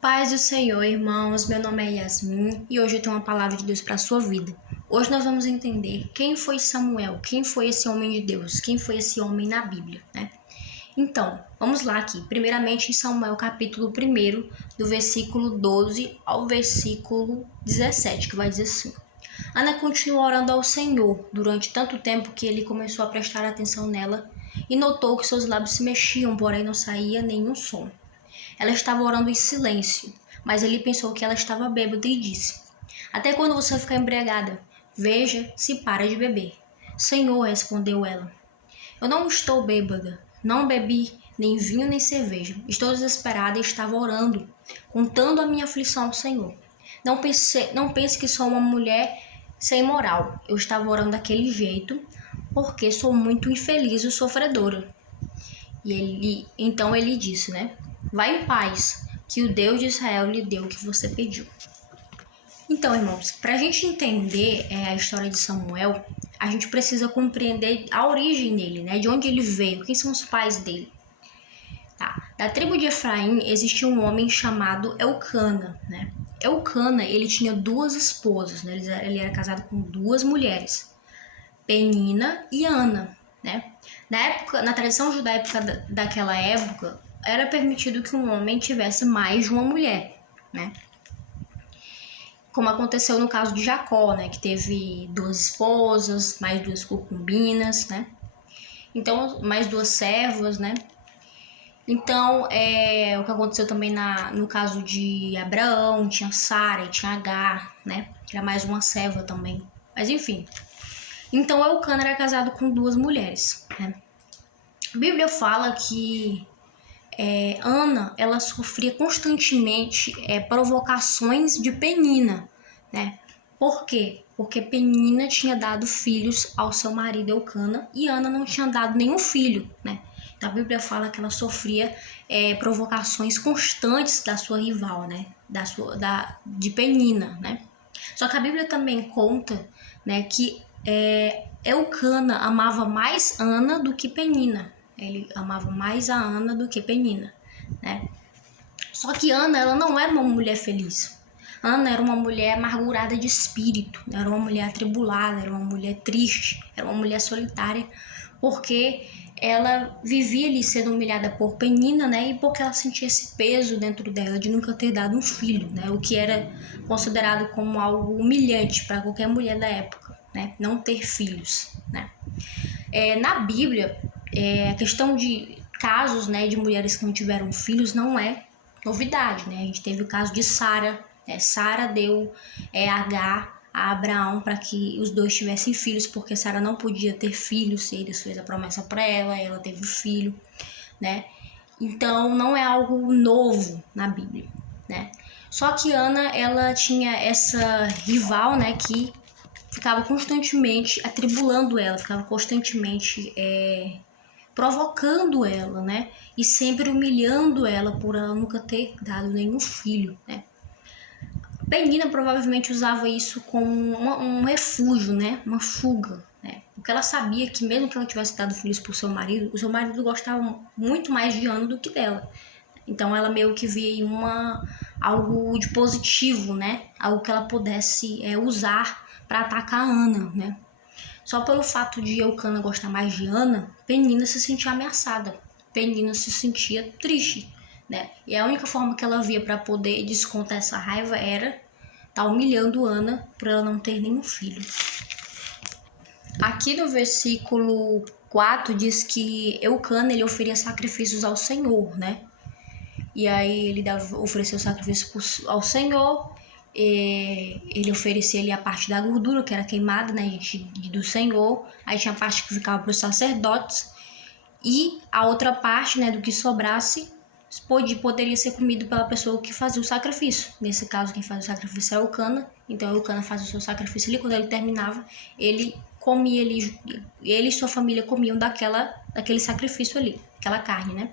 Paz do Senhor, irmãos, meu nome é Yasmin e hoje eu tenho uma palavra de Deus para a sua vida. Hoje nós vamos entender quem foi Samuel, quem foi esse homem de Deus, quem foi esse homem na Bíblia, né? Então, vamos lá aqui, primeiramente em Samuel capítulo 1, do versículo 12 ao versículo 17, que vai dizer assim: Ana continuou orando ao Senhor durante tanto tempo que ele começou a prestar atenção nela e notou que seus lábios se mexiam, porém não saía nenhum som. Ela estava orando em silêncio, mas ele pensou que ela estava bêbada e disse: Até quando você ficar embriagada? Veja se para de beber. Senhor, respondeu ela, eu não estou bêbada, não bebi nem vinho nem cerveja. Estou desesperada e estava orando, contando a minha aflição ao Senhor. Não pense que sou uma mulher sem moral. Eu estava orando daquele jeito porque sou muito infeliz e sofredora. Então ele disse, né? Vá em paz, que o Deus de Israel lhe deu o que você pediu. Então, irmãos, para a gente entender a história de Samuel, a gente precisa compreender a origem dele, né? De onde ele veio, quem são os pais dele. Tá? Da tribo de Efraim existia um homem chamado Elcana, né? Elcana, ele tinha duas esposas, né? Ele era casado com duas mulheres, Penina e Ana, né? Na tradição judaica daquela época, era permitido que um homem tivesse mais de uma mulher, né? Como aconteceu no caso de Jacó, né? Que teve duas esposas, mais duas concubinas, né? Então, mais duas servas, né? Então, o que aconteceu também no caso de Abraão, tinha Sara e tinha Agar, né? Que era mais uma serva também. Mas enfim. Então, Elcana era casado com duas mulheres, né? A Bíblia fala que Ana, ela sofria constantemente provocações de Penina, né? Por quê? Porque Penina tinha dado filhos ao seu marido Elcana e Ana não tinha dado nenhum filho, né? Então, a Bíblia fala que ela sofria provocações constantes da sua rival, né? De Penina, né? Só que a Bíblia também conta, né, que Elcana amava mais Ana do que Penina. Ele amava mais a Ana do que Penina, né? Só que Ana, ela não era uma mulher feliz. Ana era uma mulher amargurada de espírito, era uma mulher atribulada, era uma mulher triste, era uma mulher solitária, porque ela vivia ali sendo humilhada por Penina, né? E porque ela sentia esse peso dentro dela de nunca ter dado um filho, né? O que era considerado como algo humilhante para qualquer mulher da época, né? Não ter filhos, né? Na Bíblia, a questão de casos, né, de mulheres que não tiveram filhos não é novidade, né? A gente teve o caso de Sara, né? Sara deu Agar a Abraão para que os dois tivessem filhos, porque Sara não podia ter filhos, e Deus fez a promessa para ela teve o filho, né? Então não é algo novo na Bíblia, né? Só que Ana, ela tinha essa rival, né, que ficava constantemente atribulando ela, ficava constantemente provocando ela, né? E sempre humilhando ela por ela nunca ter dado nenhum filho, né? Penina provavelmente usava isso como um refúgio, né? Uma fuga, né? Porque ela sabia que mesmo que ela tivesse dado filhos por seu marido, o seu marido gostava muito mais de Ana do que dela. Então ela meio que via algo de positivo, né? Algo que ela pudesse usar para atacar a Ana, né? Só pelo fato de Elcana gostar mais de Ana, Penina se sentia ameaçada. Penina se sentia triste, né? E a única forma que ela via para poder descontar essa raiva era estar humilhando Ana por ela não ter nenhum filho. Aqui no versículo 4 diz que Elcana, ele oferecia sacrifícios ao Senhor, né? E aí ele ofereceu sacrifício ao Senhor. Ele oferecia ali a parte da gordura que era queimada, né, do Senhor. Aí tinha a parte que ficava para os sacerdotes e a outra parte, né, do que sobrasse poderia ser comido pela pessoa que fazia o sacrifício. Nesse caso, quem fazia o sacrifício era Elcana. Então Elcana fazia o seu sacrifício ali. Quando ele terminava, ele comia ali, ele e sua família comiam daquele sacrifício ali, aquela carne, né?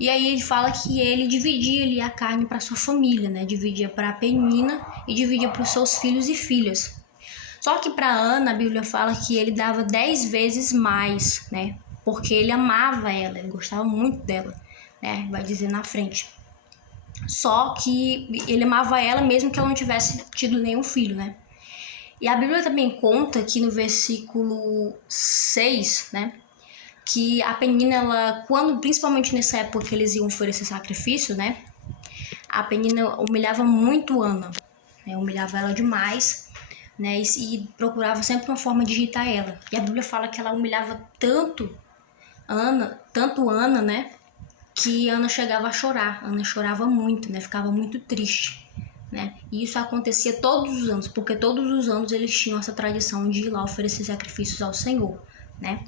E aí ele fala que ele dividia ali a carne para sua família, né? Dividia para Penina e dividia para os seus filhos e filhas. Só que para Ana, a Bíblia fala que ele dava 10 vezes mais, né? Porque ele amava ela, ele gostava muito dela, né? Vai dizer na frente. Só que ele amava ela mesmo que ela não tivesse tido nenhum filho, né? E a Bíblia também conta que no versículo 6, né, que a Penina, ela, quando, principalmente nessa época que eles iam oferecer sacrifício, né, a Penina humilhava muito Ana, né, humilhava ela demais, né, e procurava sempre uma forma de irritar ela. E a Bíblia fala que ela humilhava tanto Ana, né, que Ana chegava a chorar. Ana chorava muito, né, ficava muito triste, né? E isso acontecia todos os anos, porque todos os anos eles tinham essa tradição de ir lá oferecer sacrifícios ao Senhor, né?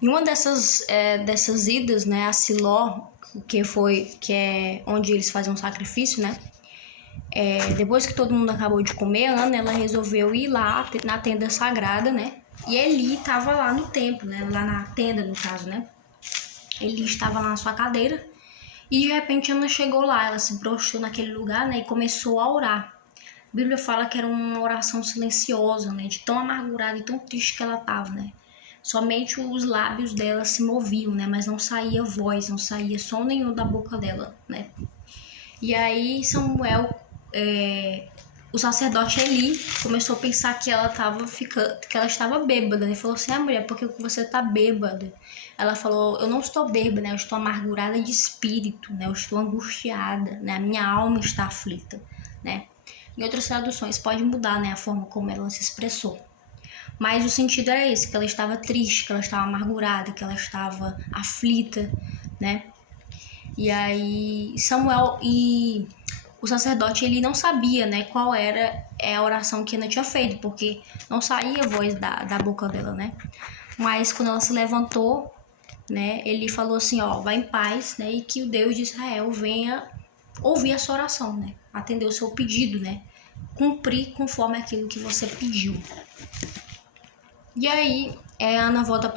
Em uma dessas idas, né, a Siló, que é onde eles faziam sacrifício, né? Depois que todo mundo acabou de comer, a Ana, ela resolveu ir lá na tenda sagrada, né? E Eli estava lá no templo, né? Lá na tenda, no caso, né? Eli estava lá na sua cadeira e de repente Ana chegou lá, ela se prostrou naquele lugar, né? E começou a orar. A Bíblia fala que era uma oração silenciosa, né? De tão amargurada e tão triste que ela estava, né? Somente os lábios dela se moviam, né? Mas não saía voz, não saía som nenhum da boca dela, né? E aí Samuel, o sacerdote Eli, começou a pensar que ela estava bêbada, né? Ele falou assim: mulher, por que você tá bêbada? Ela falou: eu não estou bêbada, né? Eu estou amargurada de espírito, né? Eu estou angustiada, né? A minha alma está aflita, né? Em outras traduções pode mudar, né, a forma como ela se expressou. Mas o sentido era esse, que ela estava triste, que ela estava amargurada, que ela estava aflita, né? E aí o sacerdote, ele não sabia, né, qual era a oração que Ana tinha feito, porque não saía a voz da boca dela, né? Mas quando ela se levantou, né, ele falou assim, vai em paz, né, e que o Deus de Israel venha ouvir a sua oração, né? Atender o seu pedido, né? Cumprir conforme aquilo que você pediu. E aí, a Ana volta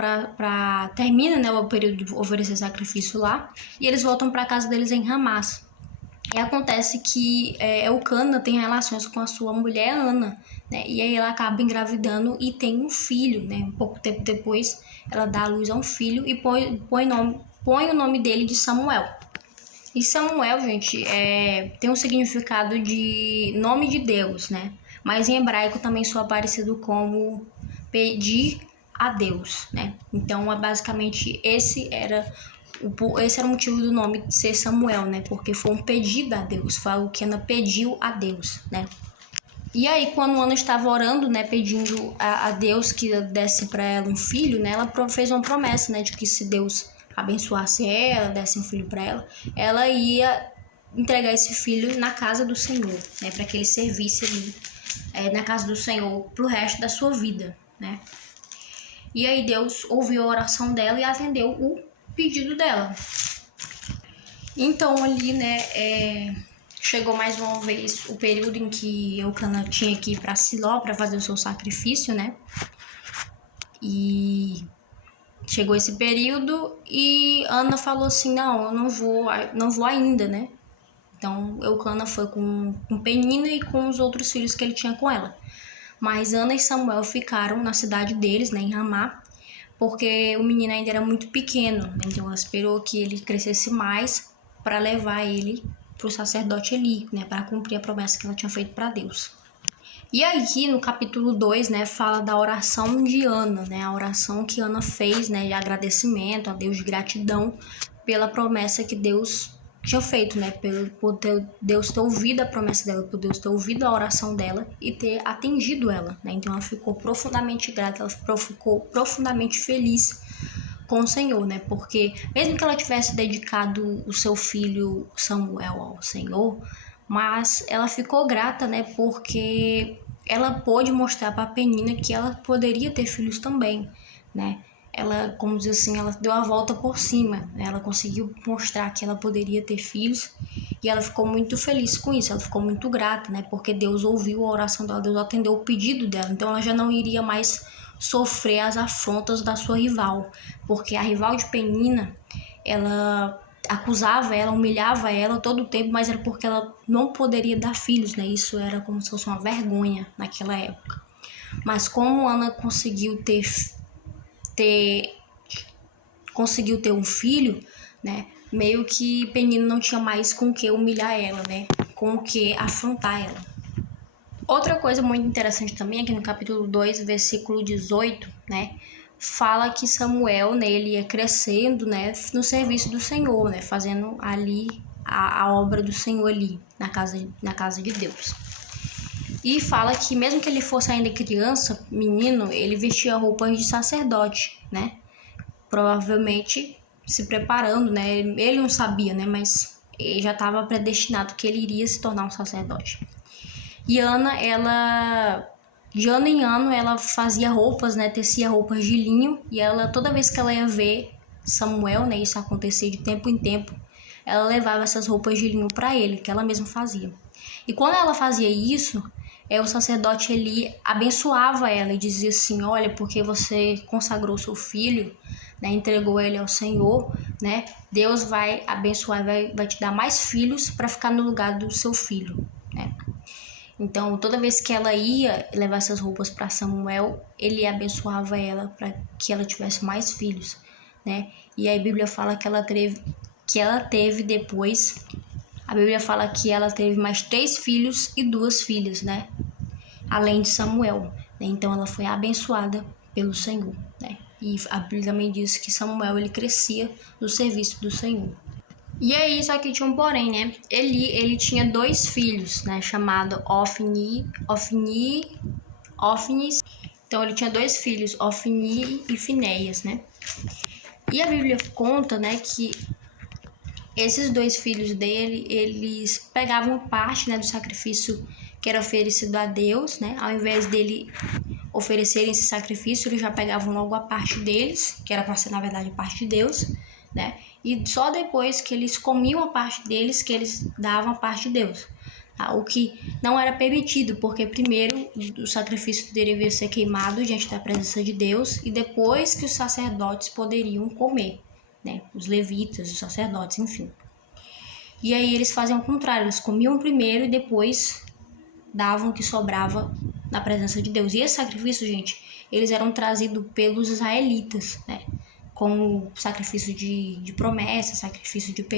termina, né, o período de oferecer sacrifício lá, e eles voltam para casa deles em Ramás. E acontece que Eucana tem relações com a sua mulher Ana, né? E aí ela acaba engravidando e tem um filho, né? Um pouco tempo depois, ela dá à luz a um filho e põe o nome dele de Samuel. E Samuel, gente, tem um significado de nome de Deus, né? Mas em hebraico também soa parecido como pedir a Deus, né? Então, basicamente, esse era o motivo do nome de ser Samuel, né? Porque foi um pedido a Deus, foi algo que Ana pediu a Deus, né? E aí, quando Ana estava orando, né, pedindo a Deus que desse para ela um filho, né, ela fez uma promessa, né, de que se Deus abençoasse ela, desse um filho para ela ia entregar esse filho na casa do Senhor, né, para que ele servisse ali na casa do Senhor pro resto da sua vida, né? E aí Deus ouviu a oração dela e atendeu o pedido dela. Então ali, né, chegou mais uma vez o período em que Eucana tinha que ir para Siló para fazer o seu sacrifício, né? E chegou esse período e Ana falou assim: não, eu não vou ainda, né? Então Eucana foi com Penina e com os outros filhos que ele tinha com ela. Mas Ana e Samuel ficaram na cidade deles, né, em Ramá, porque o menino ainda era muito pequeno, né? Então ela esperou que ele crescesse mais para levar ele para o sacerdote Eli, né, para cumprir a promessa que ela tinha feito para Deus. E aqui no capítulo 2, né, fala da oração de Ana, né, a oração que Ana fez, né, de agradecimento a Deus, de gratidão pela promessa que Deus tinha feito, né, por Deus ter ouvido a promessa dela, por Deus ter ouvido a oração dela e ter atendido ela, né? Então ela ficou profundamente grata, ela ficou profundamente feliz com o Senhor, né? Porque mesmo que ela tivesse dedicado o seu filho Samuel ao Senhor, mas ela ficou grata, né? Porque ela pôde mostrar para Penina que ela poderia ter filhos também, né? Ela, como diz assim, ela deu a volta por cima, né? Ela conseguiu mostrar que ela poderia ter filhos e ela ficou muito feliz com isso, ela ficou muito grata, né? Porque Deus ouviu a oração dela, Deus atendeu o pedido dela, então ela já não iria mais sofrer as afrontas da sua rival, porque a rival de Penina, ela acusava ela, humilhava ela todo o tempo, mas era porque ela não poderia dar filhos, né? Isso era como se fosse uma vergonha naquela época. Mas como Ana conseguiu ter um filho, né? meio que Penina não tinha mais com o que humilhar ela, né? Com o que afrontar ela. Outra coisa muito interessante também é que no capítulo 2, versículo 18, né? Fala que Samuel, né, ele ia crescendo, né, no serviço do Senhor, né, fazendo ali a obra do Senhor ali, na casa de Deus. E fala que mesmo que ele fosse ainda criança, menino, ele vestia roupas de sacerdote, né? Provavelmente se preparando, né? Ele não sabia, né? Mas ele já estava predestinado que ele iria se tornar um sacerdote. E Ana, de ano em ano, ela fazia roupas, né? Tecia roupas de linho. E ela, toda vez que ela ia ver Samuel, né? Isso acontecia de tempo em tempo, ela levava essas roupas de linho para ele, que ela mesma fazia. E quando ela fazia isso, o sacerdote ele abençoava ela e dizia assim: olha, porque você consagrou seu filho, né, entregou ele ao Senhor, né, Deus vai abençoar, vai te dar mais filhos para ficar no lugar do seu filho, né. Então, toda vez que ela ia levar essas roupas para Samuel, ele abençoava ela para que ela tivesse mais filhos, né. E aí a Bíblia fala que ela teve depois. A Bíblia fala que ela teve mais 3 filhos e 2 filhas, né? Além de Samuel, né? Então ela foi abençoada pelo Senhor, né? E a Bíblia também diz que Samuel ele crescia no serviço do Senhor. E aí, só que tinha um porém, né? Ele tinha 2 filhos, né? Chamado Ofnis. Então ele tinha 2 filhos, Ofni e Finéias, né? E a Bíblia conta, né, que esses 2 filhos dele, eles pegavam parte, né, do sacrifício que era oferecido a Deus, né? Ao invés dele oferecerem esse sacrifício, eles já pegavam logo a parte deles, que era para ser, na verdade, a parte de Deus, né? E só depois que eles comiam a parte deles, que eles davam a parte de Deus. Tá? O que não era permitido, porque primeiro o sacrifício deveria ser queimado diante da presença de Deus, e depois que os sacerdotes poderiam comer, né? Os levitas, os sacerdotes, enfim. E aí eles faziam o contrário, eles comiam primeiro e depois davam o que sobrava na presença de Deus. E esse sacrifício, gente, eles eram trazidos pelos israelitas, né? Como sacrifício de promessa, sacrifício de perdão.